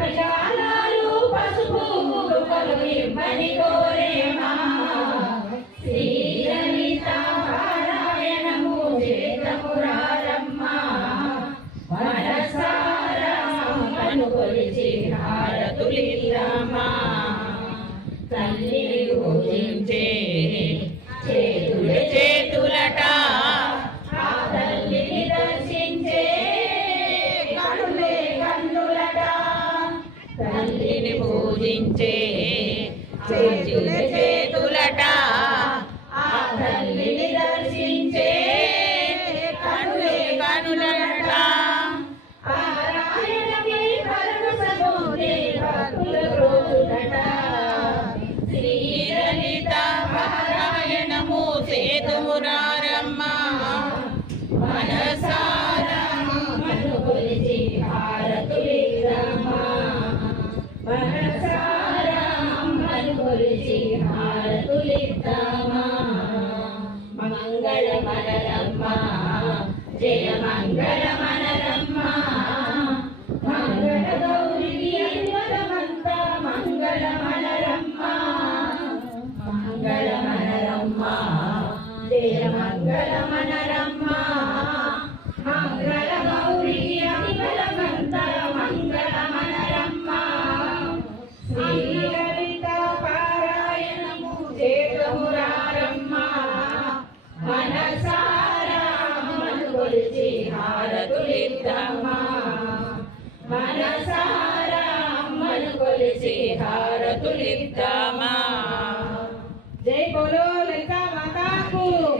ప్రజాలాలు పసుపు కుంకుమలు ఇవ్వని కోరేమా శ్రీలలిత పారాయణము చేతమురారమ్మా మనసారా అమ్మను కొలిచి హారతులిద్దామా తల్లిని పూజించే చేతులట ఆ తల్లిని దర్శించే కనులే కన్నులట తల్లిని పూజించే చేతులట ఆ తల్లిని దర్శించే కనులే కనులట పారాయణమే కరుణ సముద్రే భక్తుల రోజులట శ్రీలలిత పారాయణము చేతుమురారమ్మా మనసారా అమ్మను కొలిచి హారతులిద్దామా మనసారా అమ్మను కొలిచి హారతులిద్దామా మంగళ మనరమ్మా జయ మంగళ మనరమ్మా మంగళ గౌరికి అన్వరమంతా మంగళ మనరమ్మా మంగళ మనరమ్మా జయ మంగళ మనరమ్మా మంగళ గౌరికి అన్వరమంతా మంగళ మనరమ్మా శ్రీలలిత పారాయణము చేతమురారమ్మా మనసారా అమ్మను కొలిచి హారతులిద్దామా మనసారా అమ్మను కొలిచి హారతులిద్దామా